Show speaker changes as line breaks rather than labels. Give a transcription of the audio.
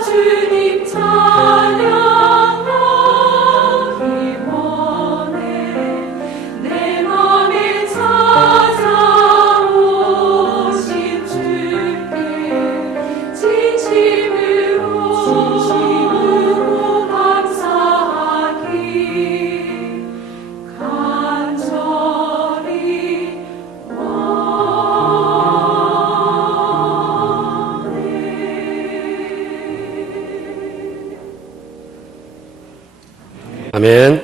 주님 찬양.
아멘.